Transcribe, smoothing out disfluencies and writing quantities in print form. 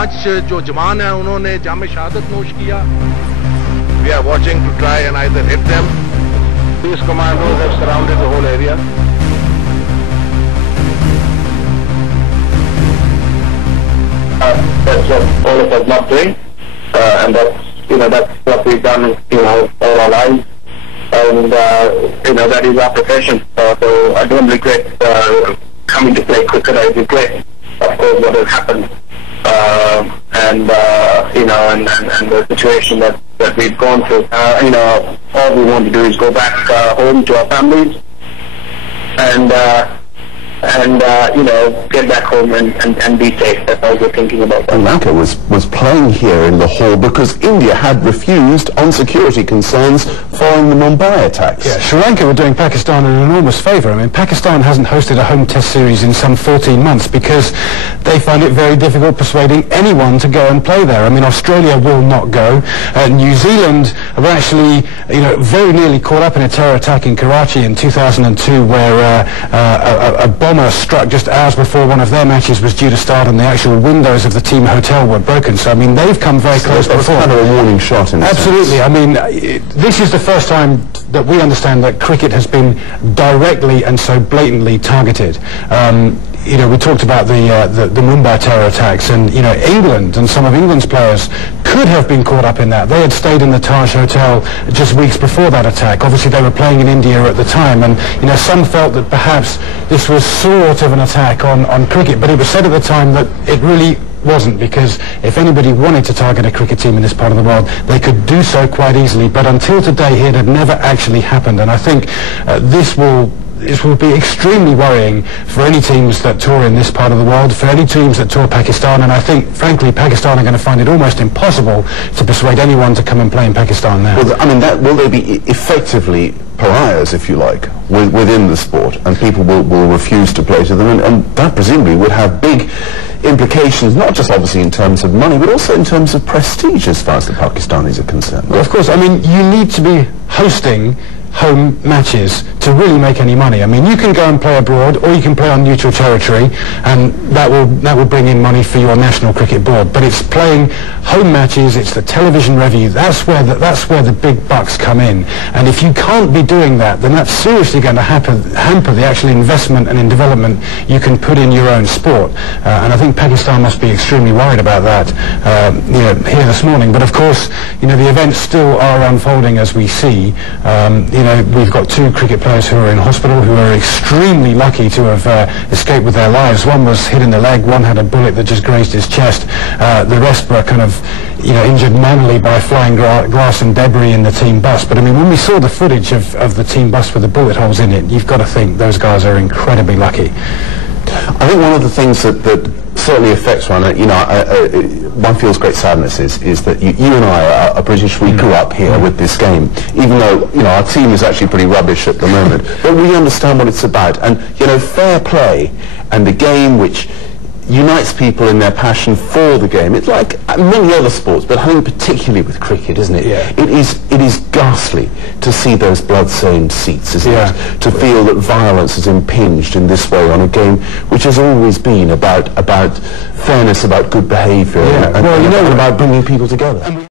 5 जो जवान हैं उन्होंने जाम शहादत नोश किया. We are watching to try and either hit them. These commandos have surrounded the whole area. That's what all of us not doing, and that's what we've done, all our lives, and that is our profession. So I don't regret coming to play cricket. I regret, of course, what has happened, and the situation that we've gone through. All we want to do is go back home to our families, and get back home and be safe. That's all we're thinking about. Lanka was playing here in the hall because India had refused on security concerns following the Mumbai attacks. Yeah, Sri Lanka were doing Pakistan an enormous favour. I mean, Pakistan hasn't hosted a home test series in some 14 months because they find it very difficult persuading anyone to go and play there. I mean, Australia will not go. New Zealand were actually, very nearly caught up in a terror attack in Karachi in 2002 where a bomber struck just hours before one of their matches was due to start and the actual windows of the team hotel were broken. So, I mean, they've come very close before. That was kind of a warning shot in a Absolutely. sense. I mean, this is the first time that we understand that cricket has been directly and so blatantly targeted. We talked about the Mumbai terror attacks, and England and some of England's players could have been caught up in that. They had stayed in the Taj Hotel just weeks before that attack. Obviously they were playing in India at the time, and some felt that perhaps this was sort of an attack on cricket, but it was said at the time that it really wasn't, because if anybody wanted to target a cricket team in this part of the world, they could do so quite easily. But until today it had never actually happened, and I think this will be extremely worrying for any teams that tour in this part of the world, for any teams that tour Pakistan, and I think, frankly, Pakistan are going to find it almost impossible to persuade anyone to come and play in Pakistan now. Well, I mean, will they be effectively pariahs, if you like, within the sport, and people will refuse to play to them, and that presumably would have big implications, not just obviously in terms of money, but also in terms of prestige as far as the Pakistanis are concerned. Well, of course, I mean, you need to be hosting home matches to really make any money. I mean, you can go and play abroad, or you can play on neutral territory, and that will bring in money for your national cricket board. But it's playing home matches, it's the television revenue. That's where the big bucks come in. And if you can't be doing that, then that's seriously going to hamper the actual investment and in development you can put in your own sport. And I think Pakistan must be extremely worried about that. Here this morning. But of course, the events still are unfolding as we see. We've got 2 cricket players who are in hospital who are extremely lucky to have escaped with their lives. One was hit in the leg, one had a bullet that just grazed his chest. The rest were kind of, injured manually by flying glass and debris in the team bus. But I mean, when we saw the footage of the team bus with the bullet holes in it, you've got to think those guys are incredibly lucky. I think one of the things that certainly affects one, one feels great sadness is that you and I are British. We grew up here with this game, even though our team is actually pretty rubbish at the moment. But we understand what it's about, and fair play and the game which unites people in their passion for the game. It's like many other sports, but I think particularly with cricket, isn't it? Yeah. It is ghastly to see those blood-stained seats, isn't it? To feel that violence is impinged in this way on a game which has always been about fairness, about good behaviour, and about bringing people together.